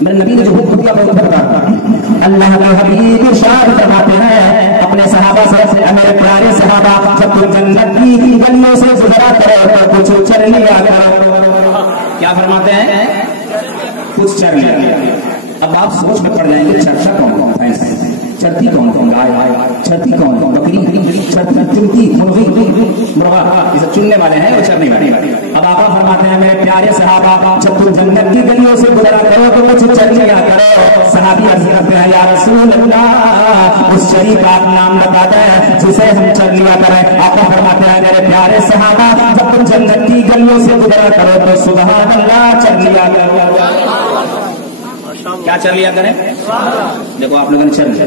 میرے نبی نے جو حکم دیا وہ اللہ کے حبیب ارشاد فرماتے ہیں اپنے صحابہ سے، میرے پیارے صحابہ، جب تم جنت کی گلیوں سے گزرا کرو تو کچھ چر لیا کرو۔ کیا فرماتے ہیں؟ کچھ چر لیا۔ اب آپ سوچ میں پڑ جائیں گے چرچا کون کون ہے، چرتی کون کون، گائے چرتی کون کون، بکری چرتی مرغی مرغا، یہ سب چننے والے ہیں وہ چرنے والے۔ اب آقا فرماتے ہیں میرے پیارے صحابہ، جب تم جنت کی گلیوں سے گزرا کرو تو کچھ چر لیا کرو۔ صحابی عرض کرتے ہیں یا رسول اللہ اس چری کا آپ نام بتاتے ہیں جسے ہم چر لیا کریں۔ آقا فرماتے ہیں میرے پیارے صحابہ، جب تم جنت کی گلیوں سے گزرا کرو تو سبحان اللہ چر لیا کرو۔ کیا چل لیا کریں؟ دیکھو آپ لوگوں نے چل لیا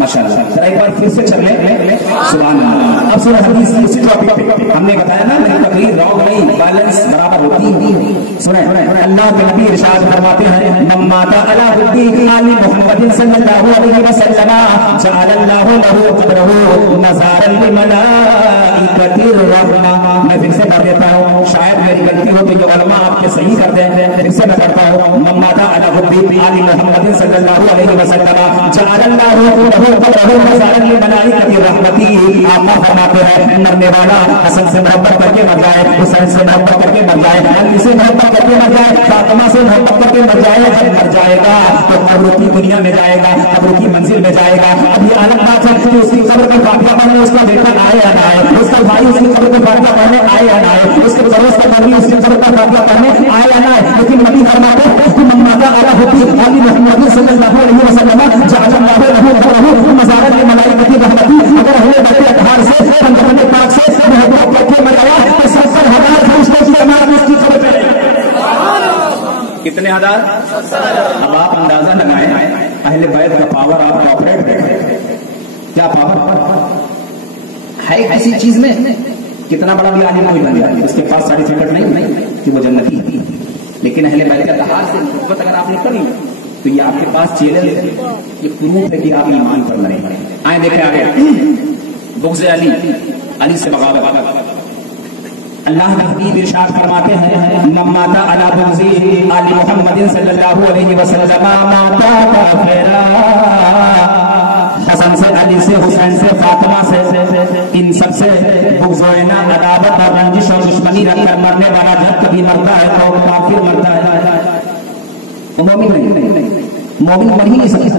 ماشاء اللہ، ذرا ایک بار پھر سے چل لیں سبحان اللہ۔ اب سورہ حدیث اسی ٹاپک پہ ہم نے بتایا نا، میری تقریر راؤ نہیں، بیلنس برابر ہوتی ہے۔ سنیں اللہ کے نبی ارشاد فرماتے ہیں من مات علی حب آل محمد صلی اللہ علیہ وسلم جعل اللہ له قبره مزارا لملائکۃ الرحمہ۔ میں پھر سے پڑھ دیتا ہوں، شاید میری غلطی ہو تو یہ علماء آپ کے صحیح کر دیں، پھر سے میں پڑھتا ہوں من مات علی حب آل محمد صلی اللہ علیہ وسلم جعل اللہ له آقا فرماتے ہیں مرنے والا حسن سے محبت کر کے مر جائے، حسین سے محبت کر کے مر جائے، علی سے محبت کر کے مر جائے، فاطمہ سے محبت کر کے مر جائے، جب مر جائے گا تو قبروں کی دنیا میں جائے گا، قبروں کی منزل میں جائے گا۔ اب یہ الگ بات ہے کہ اس کی قبر کو فاتحہ پڑھنے اس کا بیٹا آئے یا نہ آئے، اس کا بھائی اس کی قبر کو فاتحہ پڑھنے آئے یا نہ آئے، اس کے دوست کا بھائی اس کی قبر کو فاتحہ پڑھنے آئے یا نہ آئے، لیکن نبی فرماتے ہیں من مات علی حب آل محمد صلی اللہ علیہ وسلم جعل اللہ له قبره مزارا لملائکۃ الرحمہ۔ اگر ہمیں بیٹے اطہار سے ہم پاک سے محبت کر کے مرایا تو 70,000 فرشتوں کی امانت اس کی قبر پہ۔ کتنے ہزار؟ اب آپ اندازہ لگائیں اہل بیت کا پاور آپ کو آپریٹ کرتے کیا پاور ہے ایسی چیز میں؟ کتنا بڑا بھی عالم کوئی بن جائے اس کے پاس سرٹیفکیٹ نہیں کہ وہ جنتی، لیکن اہل بیت کا اطہار سے محبت اگر آپ نے کری تو یہ آپ کے پاس چیلنج ہے، یہ پروف ہے کہ آپ ایمان پر مرے۔ آئیں دیکھیں آگے، بغض علی، علی سے بغاوت۔ اللہ کے حبیب ارشاد فرماتے ہیں من مات علی بغض آل محمد صلی اللہ علیہ وسلم مات کافرا۔ حسن سے، علی سے، حسین سے، فاطمہ سے، ان سب سے بغض و عداوت اور رنجش اور دشمنی رکھ کر مرنے والا جب کبھی مرتا ہے تو کافر مرتا ہے، مومن نہیں، مومن مر ہی نہیں سکتا،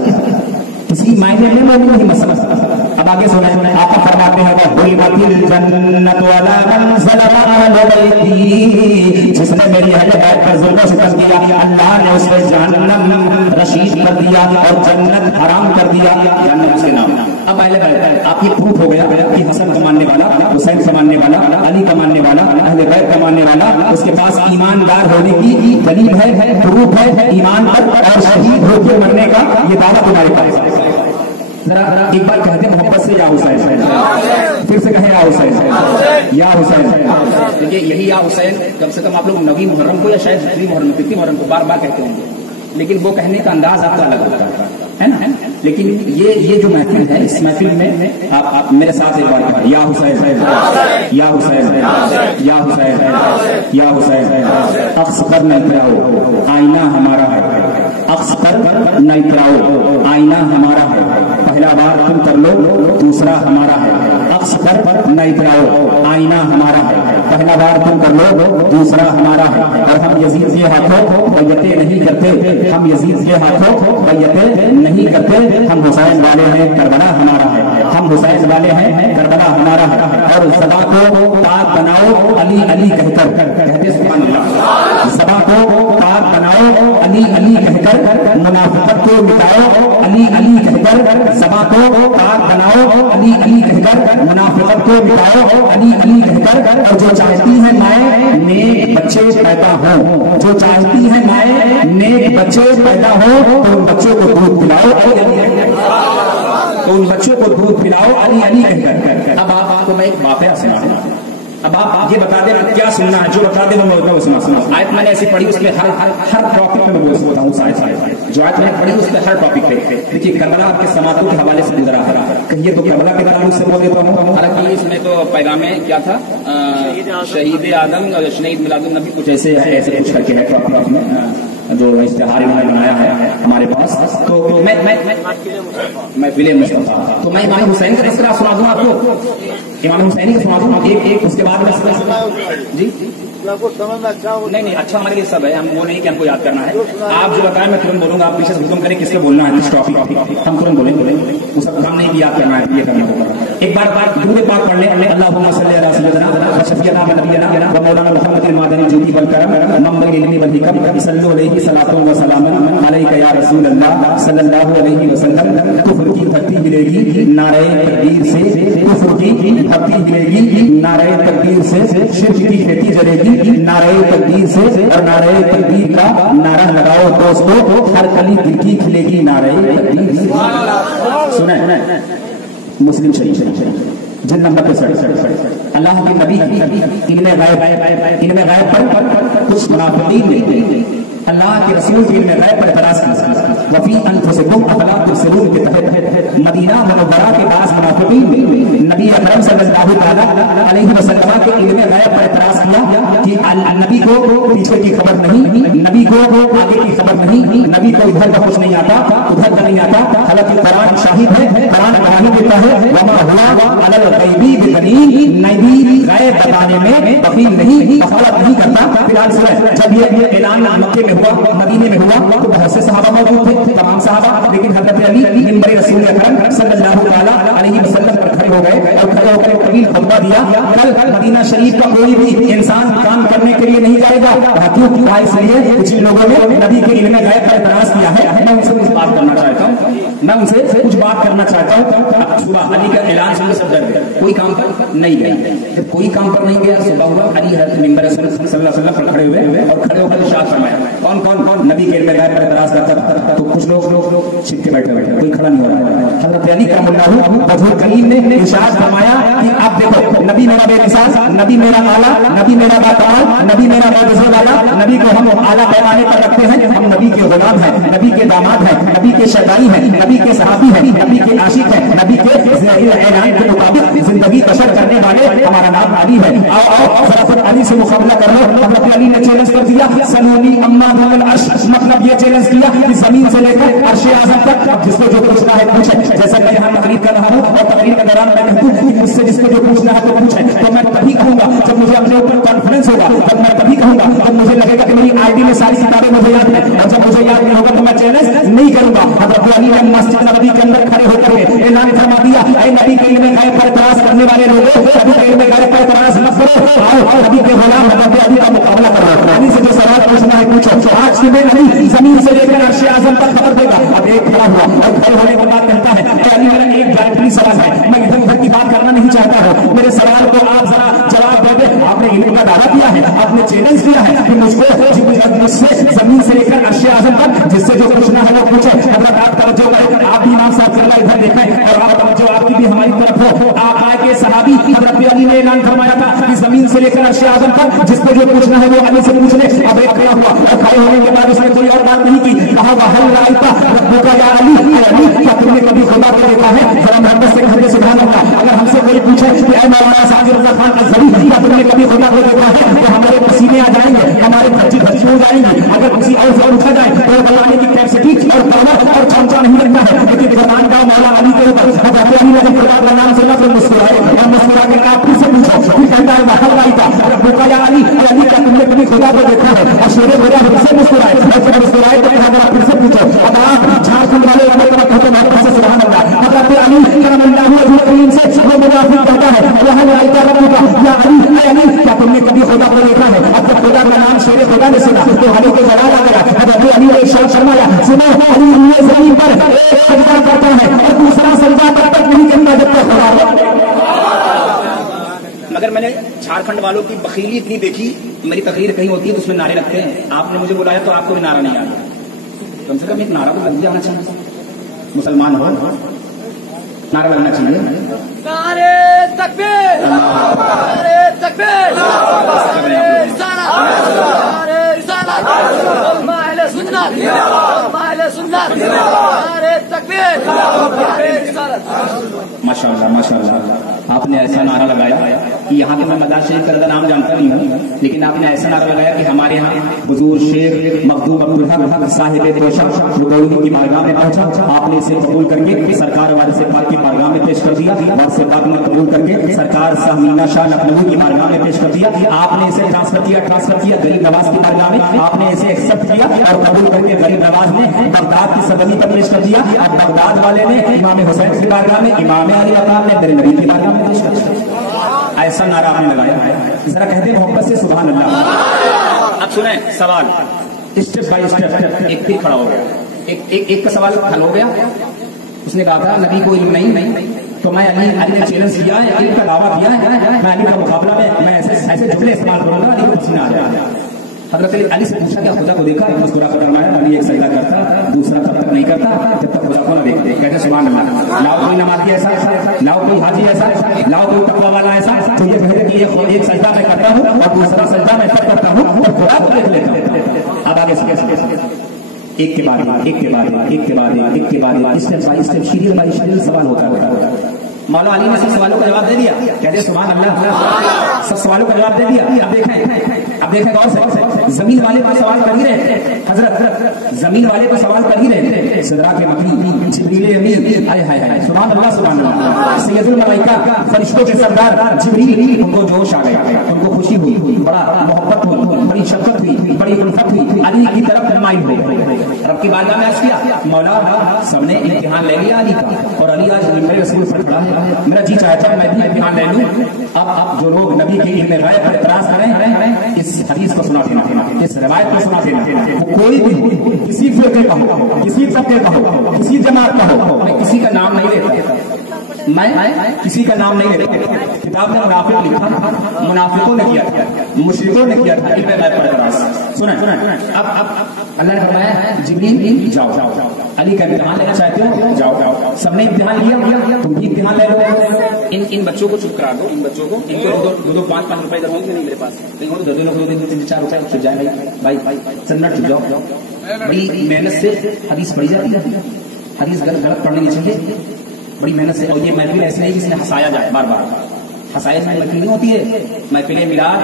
کسی معنی میں مومن نہیں مر سکتا۔ اب آگے سنیں آقا فرماتے ہیں وَحُرِّمَتِ الْجَنَّةُ عَلَىٰ مَنْ ظَلَمَ أَهْلَ بَيْتِهِ۔ جس نے میری اہل بیت پر ظلم و ستم کیا اللہ نے اس کو جہنم رشید کر دیا اور جنت حرام کر دیا، جنت سے نام۔ اب اہل بیت آپ یہ پروف ہو گیا کہ حسن کا ماننے والا، حسین کا ماننے والا، علی کا ماننے والا، اہل بیت کا ماننے والا، اس کے پاس ایماندار ہونے کی دلیل ہے، پروف ہے ایمان پر اور شہید ہو کے مرنے کا یہ دعویٰ تمہارے پاس۔ ذرا ایک بار کہتے محبت سے یا حسین، پھر سے کہیں یا حسین، یا حسین۔ دیکھیے یہی یا حسین کم سے کم آپ لوگ 9 محرم کو یا شاید 10 محرم 50 محرم کو بار بار کہتے ہوں گے، لیکن وہ کہنے کا انداز آپ کا الگ ہوتا ہے نا۔ لیکن یہ جو محفل ہے اس محفل میں آپ میرے ساتھ ایک بار یا حسین، یا حسین، یا حسین، یا حسین۔ عکس پر نہ اتراؤ آئینہ ہمارا ہے، عکس پر نہ اتراؤ آئینہ ہمارا ہے، پہلا بار تم کر لو دوسرا ہمارا ہے، عکس پر نہ اتراؤ آئینہ ہمارا ہے، پہلا بار تم کر لو دوسرا ہمارا ہے۔ اور ہم یزید کے ہاتھوں بیعتیں نہیں کرتے، ہم یزید کے ہاتھوں بیعتیں نہیں کرتے، ہم حسین والے ہیں کربلا ہمارا ہے، ہم حسین والے ہیں کربلا ہمارا ہے۔ اور زباں کو پاک بناؤ علی علی کہہ کر، کہتے سبحان اللہ، زباں کو پاک بناؤ علی علی کہہ کر، منافقت کو مٹاؤ علی علی کہہ کر، زباں کو پاک بناؤ علی علی کہہ کر، منافقت کو مٹاؤ علی علی کہہ کر۔ اور جو چاہتی ہے مائیں نیک بچے پیدا ہوں، جو چاہتی ہے مائیں نیک بچے پیدا ہوں تو ان بچوں کو دودھ پلاؤ علی علی کہہ کر، تو ان بچوں کو دودھ پلاؤ علی علی کہہ کر۔ اب آپ کو میں ایک واقعہ سناؤں، اب آپ یہ بتا دیں کیا سننا ہے، جو بتا دیں وہ میں سنا. آیت میں نے ایسی پڑھی، اس میں ہر ٹاپک میں بول سکتا ہوں. جو آیت میں نے پڑھی اس میں ہر ٹاپک پہ دیکھیے کربلا کے سماعتوں کے حوالے سے گزرا ہے. کہیے تو کربلا کے تعلق سے بول دیتا ہوں. حالانکہ اس میں تو پیغام کیا تھا، شہید آدم اور شہید میلاد النبی کچھ ایسے کچھ کر کے ہے ٹاپک میں جو اشتہار انہوں نے بنایا ہے ہمارے پاس. تو میں فلے مصطفیٰ تو میں امام حسین کا تذکرہ سنا دوں آپ کو. امام حسینی کا سنا دوں ایک اس کے بعد جی نہیں اچھا ہمارے لیے سب ہے. ہم وہ نہیں کہ ہم کو یاد کرنا ہے. آپ جو بتائیں میں ترنت بولوں گا. آپ پیچھے سے حکم کریں کس کو بولنا ہے، کس ٹاپک ہم ترنت بولیں. وہ سب کام نہیں یاد کرنا ہے، یہ کرنا ہوگا. ایک بار درود پاک پڑھ لیں. اللہم صلی علی سیدنا و شفیعنا و نبینا و مولانا محمد المدنی الجودی والکرم منبع العلم والحکم صلو علیہ صلاۃ و سلام علیک یا رسول اللہ صلی اللہ علیہ وسلم. کفر کی دھرتی ہلے گی نعرہ تکبیر سے، کفر کی دھرتی ہلے گی نعرہ تکبیر سے، شرک کی کھیتی جلے گی نعرہ تکبیر سے، اور نعرہ تکبیر کا نعرہ لگاؤ دوستو، ہر کلی دل کی کھلے گی نعرہ تکبیر سے. سنیں مسلم شریف جلد نمبر 67 اللہ کے نبی ان میں غیب پر کچھ منافقین نے اللہ کے رسول کے علم غیب پر اعتراض کی. وفی انفسکم افلا تبصرون کے تحت مدینہ منورہ کے بعض منافقین نے نبی اکرم صلی اللہ علیہ وسلم کے علم غیب پر اعتراض کیا کہ نبی کو پیچھے کی خبر نہیں، نبی کو آگے کی خبر نہیں، نبی کو ادھر کا کچھ نہیں آتا، ادھر کا نہیں آتا. حالانکہ قرآن شاہد ہے، قرآن گواہی دیتا ہے وما ہوا علی الغیب بضنین، نبی غیب بتانے میں بخیل نہیں، غفلت نہیں کرتا. فی الحال سنیں جب یہ اعلان مکے میں ہوا، مدینے میں ہوا تو بہت سے صحابہ موجود تھے، تمام صحابہ. لیکن حضرت علی منبر رسول اکرم صلی اللہ علیہ وسلم پر کھڑے ہو گئے اور کھڑے ہو کر ایک طویل خطبہ دیا. کل مدینہ شریف کا کوئی بھی انسان کام کرنے کے لیے نہیں جائے گا. کیوں؟ اس لیے کچھ لوگوں نے نبی کے علم غیب پر اعتراض کیا ہے. میں ان سے کچھ بات کرنا چاہتا ہوں، صبح علی کا اعلان سن سب ڈر گئے، کوئی کام پر نہیں گیا. جب کوئی کام پر نہیں گیا صبح ہوا، علی حضرت منبر رسول صلی اللہ علیہ وسلم پر کھڑے ہوئے اور کھڑے ہو کر ارشاد فرمایا. کون نبی کے علم غیب پر اعتراض کرتا تھا؟ تو کچھ لوگ چھپ کے بیٹھے، کوئی کھڑا نہیں ہو رہا. حضرت علی کرم اللہ وجہ کریم نے ارشاد فرمایا کہ آپ دیکھو نبی میرا بے مثال، نبی میرا اعلیٰ، نبی میرا باکمال، نبی میرا باوجود والا، نبی کو ہم اعلیٰ پیمانے پر رکھتے ہیں. ہم نبی کے غلام ہیں، نبی کے داماد ہیں، نبی کے شہدائی ہیں، نبی کے صحابی ہیں، نبی کے عاشق ہیں، نبی کے اعلان کے مطابق زندگی بسر کرنے والے ہمارا نام علی ہے. آؤ ذرا علی سے مقابلہ کر لو. حضرت علی نے چیلنج کر دیا سنونی اما العرش، مطلب یہ چیلنج کیا کہ زمین سے لے کر عرش اعظم تک جس کو جو پوچھنا ہے پوچھے. جیسے میں یہاں تقریر کر رہا ہوں اور تقریر کے دوران میں کہتا ہوں کہ مجھ سے جس کو جو پوچھنا ہے تو پوچھے. تو میں تبھی کہوں گا جب مجھے اپنے اوپر کانفیڈنس ہوگا، جب میں تبھی کہوں گا جب مجھے لگے گا کہ میری آئی ڈی میں ساری کتابیں مجھے یاد ہیں. اور جب مجھے یاد نہیں ہوگا تو میں چیلنج نہیں کروں گا. حضرت علی نے مسجد نبوی کے اندر کھڑے ہو کر اعلان فرما دیا اے نبی کے علم غیب پر اعتراض کرنے والے لوگوں، نبی کے علم غیب پر اعتراض نہ کرو. آؤ نبی کے غلام حضرت علی کا مقابلہ کرو. علی سے جو سوال پوچھنا ہے پوچھو. آج صبح علی زمین سے لے کر عرش اعظم تک خبر دے گا. اب ایک کھڑا ہوا اور کھڑے ہونے کے بعد کہتا ہے کہ علی میرا ایک ڈائریکٹلی سوال ہے، میں ادھر ادھر کی بات کرنا نہیں چاہتا ہوں، میرے سوال کو آپ ذرا جواب دے دیں. آپ نے علم کا دعویٰ کیا ہے، آپ نے چیلنج کیا ہے کہ مجھ سے زمین سے لے کر عرش اعظم تک جس سے جو پوچھنا ہے وہ پوچھے. حضرت آپ توجہ کریں، آپ بھی امام صاحب صلی ادھر دیکھیں اور آپ توجہ آپ کی بھی ہماری طرف ہو. آقا کے صحابی حضرت علی نے اعلان فرمایا تھا کہ زمین سے لے کر عرش اعظم تک جس کو جو پوچھنا ہے وہ علی سے پوچھ لے. اب ایک کھڑا ہوا اور کھڑے ہونے کے بعد اس نے کوئی اور بات نہیں کی. کہا وہل رأیتا ربک یا علی، علی کیا تم نے کبھی خدا کو دیکھا ہے؟ ذرا محبت سے کہتے سبحان اللہ. اگر ہم سے کوئی پوچھے کہ اے مولانا ساجد رضا خان الزری کیا تم نے کبھی خدا کو دیکھا ہے، تو ہمارے پسینے آ جائیں گے، ہمارے بچے ہو جائیں گے. اگر کسی اور سے اٹھا جائے تو بتانے کی کیپیسٹی اور قوت اور چمچا نہیں رکھتا ہے. لیکن قرآن کا مولا علی کے اوپر حضرت علی نے جب خدا کا نام سنا تو مسکرائے اور مسکرا کے کہا پھر سے پوچھو. پھر کہتا ہے وہل رأیتا ربک یا علی، علی کیا تم نے کبھی خدا کو دیکھا ہے؟ اور شیر خدا پھر سے مسکرائے اور جب مسکرائے تو کہا ذرا پھر سے پوچھو. اب آپ جھارکھنڈ والے والے طرف کہتے ہیں سبحان اللہ. حضرت علی کرم اللہ وجہ کریم سے وہ منافق کہتا ہے وہل رأیتا ربک یا علی، اے علی کیا تم نے کبھی خدا کو دیکھا ہے؟ اب جب خدا کا نام شیر خدا نے سنا تو علی کو جلال آ گیا. حضرت علی نے ارشاد فرمایا سنو علی یہ زمین پر ایک سجدہ کرتا ہے اور دوسرا سجدہ تب تک نہیں کرتا جب تک خدا ہو. مگر میں نے جھارکھنڈ والوں کی بخیلی اتنی دیکھی، میری تقریر کہیں ہوتی ہے تو اس میں نعرے لگتے ہیں. آپ نے مجھے بلایا تو آپ کو بھی نعرہ نہیں آیا، کم سے کم ایک نعرہ تو لگ جانا چاہیے. مسلمان ہو نعرہ لگنا چاہیے. نعرے تکبیر، نعرے تکبیر. माशाअल्लाह माशाअल्लाह, आपने ऐसा नारा लगाया कि यहाँ के मैं मदार शरीफ का नाम जानता नहीं हूँ, लेकिन आपने ऐसा नारा लगाया कि हमारे यहाँ हुजूर शेख मखदूम अब्दुल हक साहिब कोशा रुकौली की बारगाह में पहुंचा। आपने इसे कबूल करके सरकार वारिस पाक की बारगाह में पेश कर दिया। वारिस पाक ने कबूल करके सरकार साहमीना शाह लखनवी की बारगाह में पेश कर दिया। आपने इसे ट्रांसफर किया गरीब नवाज की बारगाह में। आपने इसे एक्सेप्ट किया और कबूल करके गरीब नवाज ने बगदाद की सदनी पर पेश कर दिया। अब बगदाद वाले ने इमाम हुसैन की बारगाह में, इमाम अली अकाम ने मेरे नबी की बारगाह में पेश कर दिया। ऐसा नारा आपने लगाया है, जरा कहते मोहब्बत से सुभान अल्लाह। अब सुने सवाल स्टेप बाय स्टेप, एक फिर खड़ा हो गया, एक का सवाल हल हो गया। उसने कहा था नबी को इल्म नहीं, तो मैं अली ने चैलेंज किया है, अली का दावा किया है, मैं अली का मुकाबला में मैं ऐसे जुमले इस्तेमाल करूंगा, अली को पसीना आ जाएगा। हजरत अली से पूछा क्या खुदा को देखा? मुस्कुरा कर फरमाया अली एक सजदा करता, दूसरा तब तक नहीं करता जब तक खुदा को न देखते। कहते सुभान अल्लाह। लाओ कोई नमाजी ऐसा, लाओ कोई हाजी ऐसा, लाओ कोई तकवा वाला ऐसा, तो ये कहते कि एक सजदा मैं करता हूँ और दूसरा सजदा मैं तब करता हूँ और खुदा को देख लेता हूँ। अब आगे एक के बाद step by step, serial bye serial सवाल होता है। मौला अली ने सब सवालों का जवाब दे दिया। कहते सुभान अल्लाह, सब सवालों का जवाब दे दिया। अब देखें गौर से, जमीन वाले पर सवाल कर ही रहे थे हजरत, जमीन वाले पर सवाल कर ही रहे थे। सिदरा के मकी जिब्रील अमीन, हाय हाय हाय, सुभान अल्लाह सुभान अल्लाह। सैयदुल मलाइका फरिश्तों के सरदार जिब्रील, उनको जोश आ गया, उनको खुशी हुई, बड़ा मोहब्बत हुई, बड़ी शफकत हुई, बड़ी उल्फत हुई, अली की तरफ माइल हो गए। रब की बारगाह में अर्ज किया मौला सबने इम्तिहान ले लिया अली का, और अली आज मेरे रसूल पर खड़ा है, मेरा जी चाहता है मैं भी इम्तिहान ले लूं। अब जो लोग नबी के इल्म गायब पर इतराज करें, इस हदीस को सुना देना, इस रिवायत को सुना देना। वो कोई भी किसी फिरके का हो, किसी तबके का हो, किसी जमात का हो, मैं किसी का नाम नहीं लेता, मैं किसी का नाम नहीं लेता। किताब में मुनाफिक लिखा, मुनाफिकों ने किया था, मुशरिकों ने किया था इल्म गायब पर इतराज। सुना अब अल्लाह ने फरमाया जिब्रील जाओ, अली का इम्तिहान लेना चाहते हो जाओ। सबने इम्तिहान लिया, तुम भी इम्तिहान ले लो। इन बच्चों को चुप करा दो, इन बच्चों को, इनको दो 5-5 रुपए इधर होंगे नहीं मेरे पास, नहीं हो तो 2 लोग 3-4 रुपए छुप जाए भाई चंदा छुप जाओ। बड़ी मेहनत से हदीस पढ़ी जाती है, हदीस गलत पढ़नी नहीं चाहिए, बड़ी मेहनत से। और ये महफिल ऐसे नहीं जिसमें हंसाया जाए, बार बार हंसाया जाए महफिल नहीं होती है। महफिल मिलाद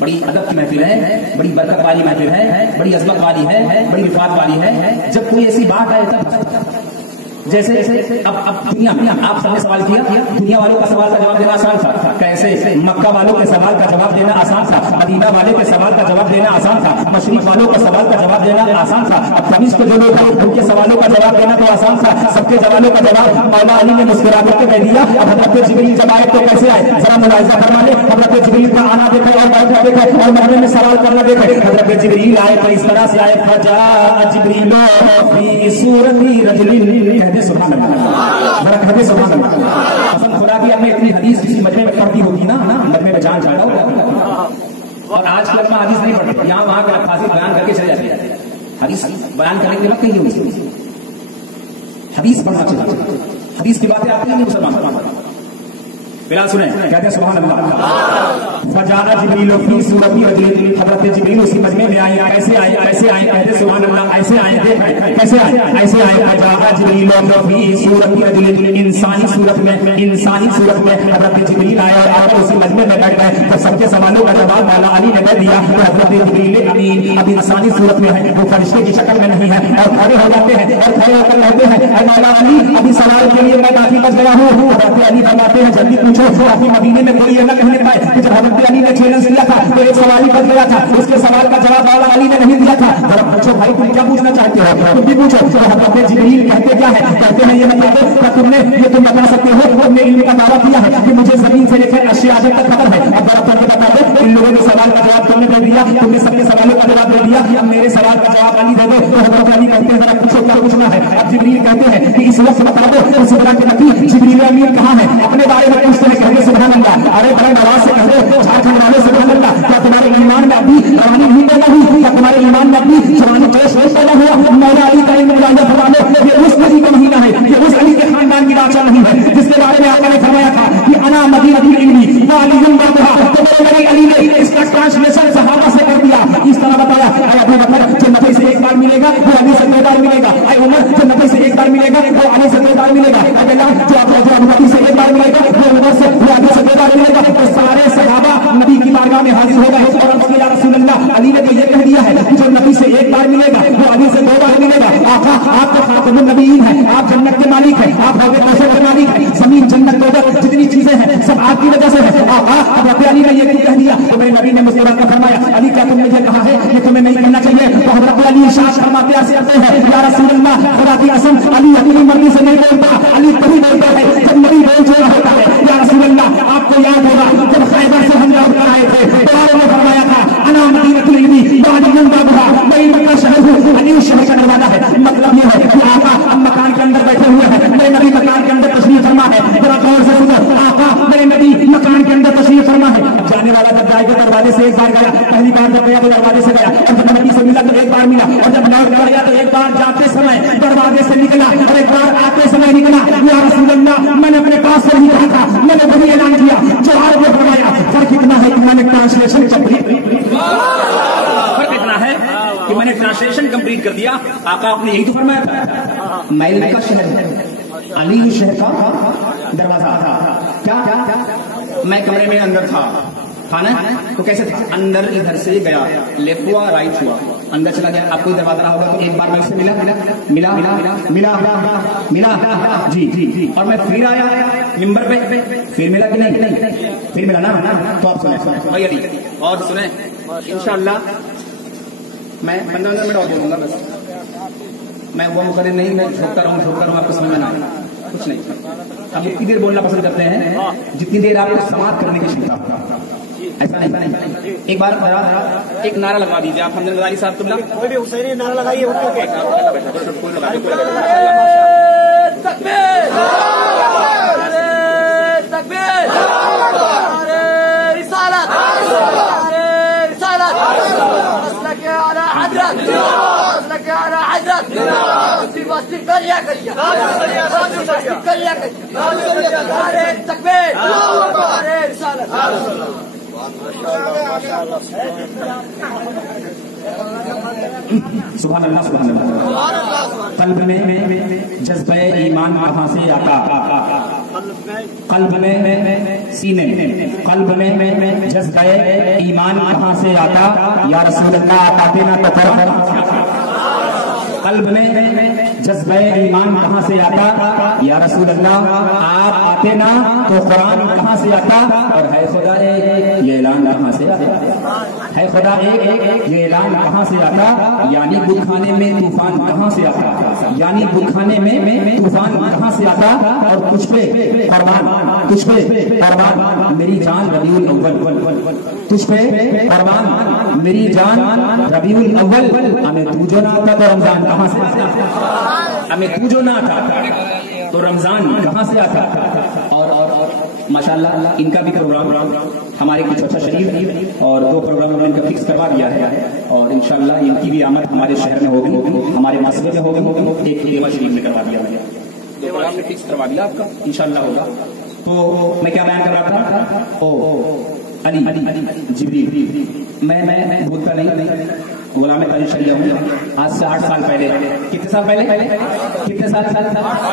बड़ी अदब की महफिल है, बड़ी बरकत वाली महफिल है, बड़ी अजमत वाली है, बड़ी रिफात वाली है। जब कोई ऐसी बात आए तब जैसे अब दुनिया आप सबने सवाल किया, दुनिया वालों का सवाल का जवाब देना आसान था, कैसे मक्का वालों के सवाल का जवाब देना आसान था, मदीना वाले के सवाल का जवाब देना आसान था, मशरिक वालों का सवाल का जवाब देना आसान था। अब तमीज के जो लोग हैं उनके सवालों का जवाब देना तो आसान था, सबके सवालों का जवाब मौला अली ने मुस्कुरा करके कह दिया। अब हजरत जिब्रील जब आए तो कैसे आए, जरा मुलाहिजा फरमा ले। हजरत जिब्रील का आना देखे और बैठना देखे और मरने में सवाल करना देखे। हजरत जिब्रील आए तो इस तरह से आए, फजा जिब्रील फी सूरती रजुलिन, कहते सुभान अल्लाह, जरा कहते सुभान अल्लाह। कसम खुदा की हमने इतनी हदीस किसी मजमे में पढ़ती होगी ना, मजमे में जान जाता होगा। और आज कल में हदीस नहीं पढ़ते, यहाँ वहां के अल्फाज़ बयान करके चले जाते हैं। हदीस बयान करने के बाद कहीं होगी, हदीस पढ़ना चाहिए, हदीस की बातें आती नहीं मुसलमान। फिलहाल सुने, कहते हैं सुभान अल्लाह। फजाना जिब्रील फी सूरती रजुलिन, हजरत जिब्रील उसी मजमे में आए। कैसे आए कहते सुभान अल्लाह। ऐसे आए, देख कैसे आए, ऐसे आए। फजाना जिब्रील फी सूरती रजुलिन, इंसानी सूरत में हजरत जिब्रील आए और आकर उसी मजमे में बैठ गए। तो सबके सवालों का जवाब मौला अली ने दे दिया। हजरत जिब्रील अमीन अब इंसानी सूरत में है, वो फरिश्ते की शक्ल में नहीं है, और खड़े हो जाते हैं और खड़े होकर कहते हैं मौला अली अभी सवाल के लिए मैं काफी बच गया हूँ। हजरत अली फरमाते हैं जल्दी पूछो, ताकि मदीने में कोई ये न कहने पाए कि जब हजरत अली ने चैलेंज किया था तो एक सवाल ही बच गया था, उसके सवाल का जवाब मौला अली ने नहीं दिया था। जरा पूछो भाई तुम क्या पूछना चाहते हो, तुम भी पूछो। तो हजरत जिब्रील कहते क्या है, कहते हैं ये बता दो क्या तुमने, ये तुम बता सकते हो तुमने इल्म का दावा किया है कि मुझे जमीन से लेकर अर्श तक खबर है। अब जरा तुम बता दो, इन लोगों के सवाल का जवाब तुमने दे दिया, तुमने सबके सवालों का जवाब दे दिया, अब मेरे सवाल का जवाब अली दे दो। तो हजरत अली कहते हैं जरा पूछो क्या पूछना है। अब जिब्रील कहते हैं कि इस वक्त बता दो सिदरा के नबी जिब्रील अमीन कहाँ है, अपने बारे में पूछते हैं। कहते सुभान अल्लाह। अरे भाई नवाज से कहते झारखंड वाले सुभान अल्लाह, क्या तुम्हारे ईमान में अभी जवानी नहीं पैदा हुई, क्या तुम्हारे ईमान में अभी जवानी जोश नहीं पैदा हुआ। मौला अली का इल्म फरमाने ये उस नबी का महीना है, ये उस अली के खानदान की राचा नहीं है जिसके बारे में आपने फरमाया था कि अना मदीनतुल इल्मी व अलीयुन बरहा। तो ट्रांसलेशन सहाबा से कर दिया, इस तरह बताया अबू बकर जो नबी से एक बार मिलेगा वो अली से 2 बार मिलेगा, उमर जो नबी से एक बार मिलेगा वो अली से 2 बार मिलेगा, जो नबी से एक बार मिलेगा वो उमर से वो अली से 2 बार मिलेगा। तो सारे सहाबा नबी की बारगाह में हाजिर हो गए और या रसूल अल्लाह, अली ने तो ये कह दिया है जो नबी से एक बार मिलेगा वो अली से 2 बार मिलेगा। आका आप तो खातमुन नबीयीन हैं, आप जन्नत के मालिक हैं, आप हौज़े कौसर के मालिक हैं, जमीन जन्नत दोज़ख जितनी चीजें हैं सब आपकी वजह से है। आका अब अली ने ये क्यों कह दिया? तो मेरे नबी ने मुझे बात का फरमाया, अली क्या तुमने ये कहा है ये तुम्हें नहीं करना चाहिए? तो हज़रत अली इरशाद फरमाते हैं या रसूल अल्लाह, खुदा की कसम अली अपनी मर्जी से नहीं बोलता, अली तभी बोलता है जब नबी बोल रहा होता है। या रसूल अल्लाह, आपको याद होगा जब खैबर से हम लौट आए थे तो आपने फरमाया था अना मदीनतुल इल्मी वादियुन बाबुहा, मैं मक्का शहर हूं, अली शहर का दरवाजा है। मतलब ये है कि आका हम मकान के अंदर बैठे हुए हैं, मेरे नबी मकान के अंदर तशरीफ फरमा है। जरा गौर से सुनो, आका मेरे नबी मकान के अंदर तशरीफ फरमा है। जाने वाला जब जाएगा दरवाजे से एक बार गया, पहली बार जब गया तो दरवाजे से गया, और जब नबी से मिला तो एक बार मिला, और जब लौट कर गया तो एक बार जाते समय दरवाजे से निकला और एक बार आते समय निकला। या रसूल अल्लाह, मैंने अपने पास से नहीं कहा था, मैंने वही ऐलान किया जो आपने फरमाया। फर्क इतना है कि मैंने ट्रांसलेशन कंप्लीट कि मैंने ट्रांसलेशन कंप्लीट कर दिया। आका आपने यही तो फरमाया था, मैल का शहर है, अली शहर का दरवाजा था। क्या मैं कमरे में अंदर था ना, तो कैसे था? अंदर इधर से गया, लेफ्ट हुआ राइट हुआ, अंदर चला गया। आपको दरवाजा रहा होगा तो एक बार मैं उससे मिला मिला मिला मिला मिला जी जी जी, और मैं फिर आया मिंबर पे, फिर मिला कि नहीं? फिर मिला ना? तो आप सुने भाई अली और सुने, इंशाअल्लाह मैं 15 मिनट और बोलूंगा बस। मैं वो मुकर्रर नहीं, मैं झोंकता रहूं आपको समझ में ना आए कुछ नहीं। अब जितनी देर बोलना पसंद करते हैं जितनी देर आपको समाप्त करने की क्षमता, ऐसा नहीं। एक बार एक नारा लगवा दीजिए आप, हमदन गजाली साहब तुम कोई भी हुसैनी नारा लगाइए उठो के तकबीर तकबीर रिसालत रिसालत मसलक आला हजरत मसलक आला हजरत वस्ती करिया करिया अरे तकबीर अरे रिसालत सुभान अल्लाह सुभान अल्लाह। कल्ब में जज्बे ईमान कहाँ से आता? कल्ब में सीने कल्ब में जज्बे ईमान कहाँ से आता? या रसूल अल्लाह आते ना तो कल्ब में जज्बे ईमान कहाँ से आता? या रसूल अल्लाह आप आते ना तो कुरान कहाँ से आता? और है खुदा एक ये ऐलान कहाँ से आता? है खुदा एक ये ऐलान कहाँ से आता? यानी बुखाने में तूफान कहाँ से आता? यानी बुखाने में तूफान कहाँ से आता? और तुझ पे फरमान मेरी जान रबीउल अव्वल, तुझ पे फरमान मेरी जान रबीउल अव्वल, हमें तू जो ना आता तो रमजान कहाँ से आता? हमें तू जो ना आता तो रमजान कहाँ से आता? और माशाअल्लाह इनका भी प्रोग्राम हमारे कुछ अच्छा शरीफ और 2 प्रोग्राम हमने इनका फिक्स करवा दिया है, और इंशाअल्लाह इनकी भी आमद हमारे शहर में होगी, हमारे मस्जिद में होगी। एक देवा शरीफ में करवा दिया मैंने, 2 प्रोग्राम में फिक्स करवा दिया आपका इंशाअल्लाह होगा। तो मैं क्या बयान कर रहा था? अली जिब्रील, मैं भूलता नहीं, गुलाम ताजुशरिया हूँ। आज से 8 साल पहले, कितने साल पहले? कितने साल?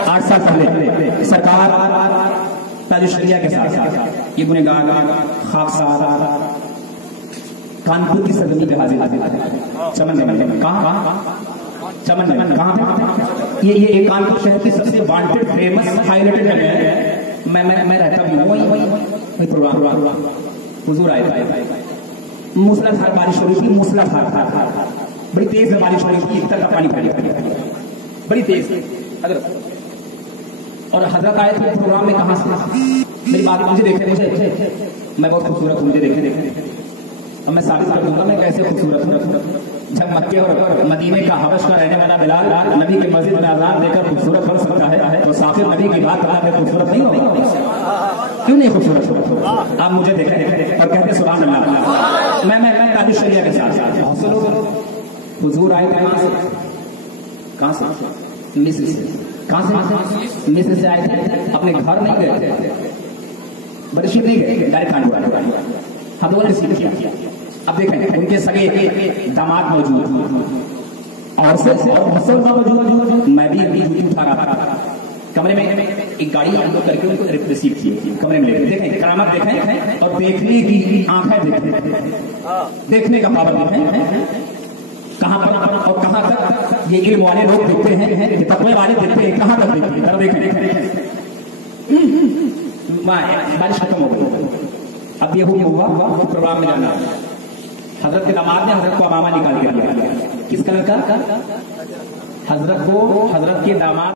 8 साल पहले सरकार ताजुशरिया के साथ ये गुनहगार खाकसार कानपुर की सरजमी पे हाजिर चमन में, कहाँ चमन में, कहाँ? ये कानपुर शहर की सबसे वांटेड फेमस हाईलाइटेड जगह है। मैं रहता भी हूँ वही प्रोग्राम हुजूर आए, मूसलाधार बारिश हो रही थी, मूसलाधार बड़ी तेज बारिश हो रही थी, इतना का पानी बड़ी तेज और हजरत आए थे प्रोग्राम में। कहाँ से? मेरी बात मुझे देखे, मैं बहुत खूबसूरत हूँ, मुझे देखे अब मैं साबित कर दूंगा मैं कैसे खूबसूरत हूँ। जब मक्के और मदीने का हबश का रहने वाला बिलाल नबी के मस्जिद में आजान देकर खूबसूरत बन सकता है, तो साफिर नबी की बात करना खूबसूरत नहीं होगा? क्यों नहीं खूबसूरत? आप मुझे देखें और कहते सुभान अल्लाह। मैं ताजुशरिया के साथ हुजूर आए थे, कहाँ से? मिस्र से। कहाँ से? मिस्र से आए थे, अपने घर नहीं गए थे, बरशीत नहीं गए, डायरेक्ट खाने वाले। हाँ तो रिसीव किया अब देखें उनके सगे दामाद मौजूद और से बहुत से मौजूद, मैं भी अभी ड्यूटी उठा रहा था, कमरे में एक गाड़ी हम लोग करके उनको रिसीव किए, कमरे में लेके देखें, करामत देखें और देखने की आंखें देखें, देखने का पावर देखें, कहां पर और कहां तक ये इल्म वाले लोग देखते हैं, ये तकवे वाले देखते हैं, कहां तक देखते हैं, देखें बारिश खत्म हो गई, अब ये हुआ प्रोग्राम में जाना, हजरत के दामाद ने हजरत को अमामा निकाल के दिया, किस कलर का, हजरत को, हजरत के दामाद